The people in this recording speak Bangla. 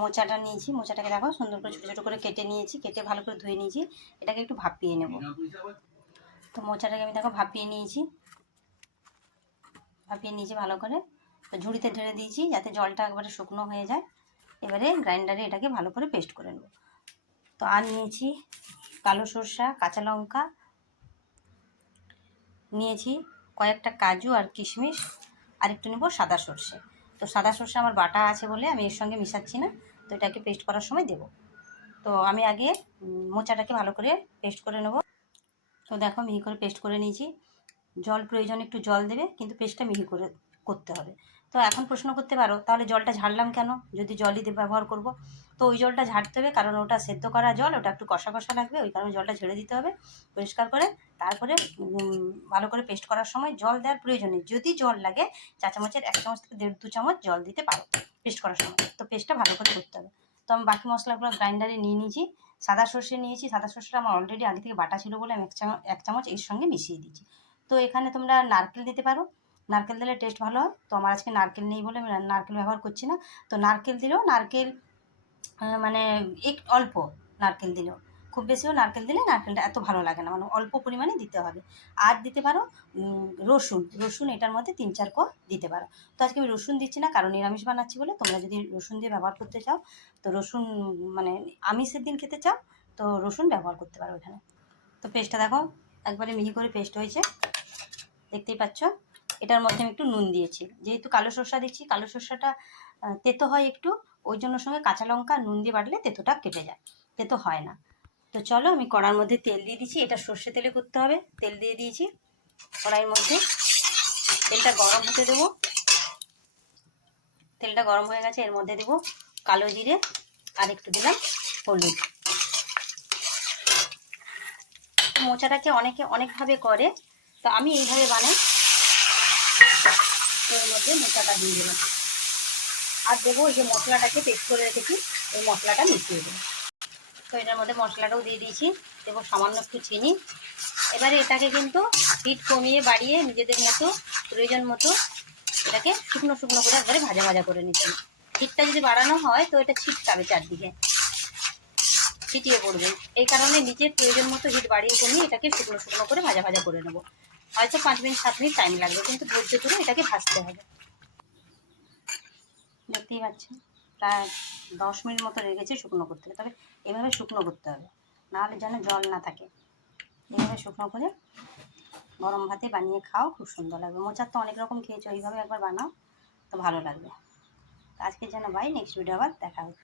মোচাটা নিয়েছি, মোচাটাকে দেখো সুন্দর করে ছোটো ছোটো করে কেটে নিয়েছি, কেটে ভালো করে ধুয়ে নিয়েছি। এটাকে একটু ভাপিয়ে নেব। তো মোচাটাকে আমি দেখো ভাপিয়ে নিয়েছি ভালো করে। তো ঝুড়িতে ঢেলে দিয়েছি যাতে জলটা একবারে শুকনো হয়ে যায়। এবারে গ্রাইন্ডারে এটাকে ভালো করে পেস্ট করে নেব। তো আর নিয়েছি কালো সরষা, কাঁচা লঙ্কা নিয়েছি, কয়েকটা কাজু আর কিশমিশ, আর একটু নেব সাদা সর্ষে। তো সাদা সর্ষে আমার বাটা আছে বলে আমি এর সঙ্গে মিশাচ্ছি না, তো এটাকে পেস্ট করার সময় দেব। তো আমি আগে মোচাটাকে ভালো করে পেস্ট করে নেব। তো দেখো মিহি করে পেস্ট করে নিয়েছি। জল প্রয়োজন একটু জল দেবে, কিন্তু পেস্টটা মিহি করে করতে হবে। তো এখন প্রশ্ন করতে পারো তাহলে জলটা ঝাড়লাম কেন, যদি জলই ব্যবহার করব। তো ওই জলটা ঝাড়তে হবে, কারণ ওটা সেদ্ধ করা জল, ওটা একটু কষা কষা লাগবে, ওই কারণে জলটা ঝেড়ে দিতে হবে পরিষ্কার করে। তারপরে ভালো করে পেস্ট করার সময় জল দেওয়ার প্রয়োজন নেই, যদি জল লাগে চা চামচের 1 চামচ থেকে 1.5-2 চামচ জল দিতে পারো পেস্ট করার সময়। তো পেস্টটা ভালো করে করতে হবে। তো আমি বাকি মশলাগুলো গ্রাইন্ডারে নিয়ে নিয়েছি। সাদা সর্ষে নিয়েছি, সাদা সর্ষেটা আমার অলরেডি আগে থেকে বাটা ছিল বলে আমি 1 চামচ এর সঙ্গে মিশিয়ে দিয়েছি। তো এখানে তোমরা নারকেল দিতে পারো, নারকেল দিলে টেস্ট ভালো হয়। তো আমার আজকে নারকেল নেই বলে আমি নারকেল ব্যবহার করছি না। তো নারকেল দিলেও নারকেল মানে অল্প নারকেল দিলেও, খুব বেশিও নারকেল দিলে নারকেলটা এত ভালো লাগে না, মানে অল্প পরিমাণে দিতে হবে। আর দিতে পারো রসুন এটার মধ্যে 3-4 কোয়া দিতে পারো। তো আজকে আমি রসুন দিচ্ছি না, কারণ নিরামিষ বানাচ্ছি বলে। তোমরা যদি রসুন দিয়ে ব্যবহার করতে চাও, তো রসুন মানে আমিষের দিন খেতে চাও, তো রসুন ব্যবহার করতে পারো এখানে। তো পেস্টটা দেখো একবারে মিহি করে পেস্ট হয়েছে, দেখতেই পাচ্ছ। এটার মধ্যে আমি একটু নুন দিয়েছি, যেহেতু কালো সরষা দিচ্ছি, কালো সরষাটা তেতো হয় একটু, ওই জন্য সঙ্গে কাঁচা লঙ্কা নুন দিয়ে বাটলে তেতোটা কেটে যায়, তেতো হয় না। তো চলো আমি কড়ার মধ্যে তেল দিয়ে দিচ্ছি, এটা সর্ষে তেলে করতে হবে। তেল দিয়ে দিয়েছি কড়াইয়ের মধ্যে, তেলটা গরম হতে দেবো। তেলটা গরম হয়ে গেছে, এর মধ্যে দেবো কালো জিরে আর একটু দিলাম হলুদ। মোচাটাকে অনেকে অনেকভাবে করে, তো আমি এইভাবে বানাই। এর মধ্যে মোচাটা দিয়ে দিলাম, আর দেবো ওই যে মশলাটাকে পেস্ট করে রেখেছি, ওই মশলাটা মিশিয়ে দেবো। তো এটার মধ্যে মশলাটাও দিয়ে দিয়েছি, দেবো সামান্য একটু চিনি। এবারে এটাকে কিন্তু হিট কমিয়ে বাড়িয়ে নিজেদের মতো প্রয়োজন মতো এটাকে শুকনো শুকনো করে একবারে ভাজা ভাজা করে নিচ্ছি। হিটটা যদি বাড়ানো হয় তো এটা ছিটকাবে, চারদিকে ছিটিয়ে পড়বে। এই কারণে নিজের প্রয়োজন মতো হিট বাড়িয়ে কমিয়ে এটাকে শুকনো শুকনো করে ভাজা ভাজা করে নেবো। হয়তো 5-7 মিনিট টাইম লাগবে, কিন্তু ধৈর্য ধরে এটাকে ভাজতে হবে। দেখতেই পাচ্ছেন প্রায় 10 মিনিট মতো লেগেছে শুকনো করতে, তবে এভাবে শুকনো করতে হবে, নাহলে যেন জল না থাকে। এইভাবে শুকনো করে গরম ভাতে বানিয়ে খাও, খুব সুন্দর লাগবে। মোচার তো অনেক রকম খেয়েছো, এইভাবে একবার বানাও তো ভালো লাগবে। আজকের জন্য বাই, নেক্সট ভিডিও আবার দেখা হচ্ছে।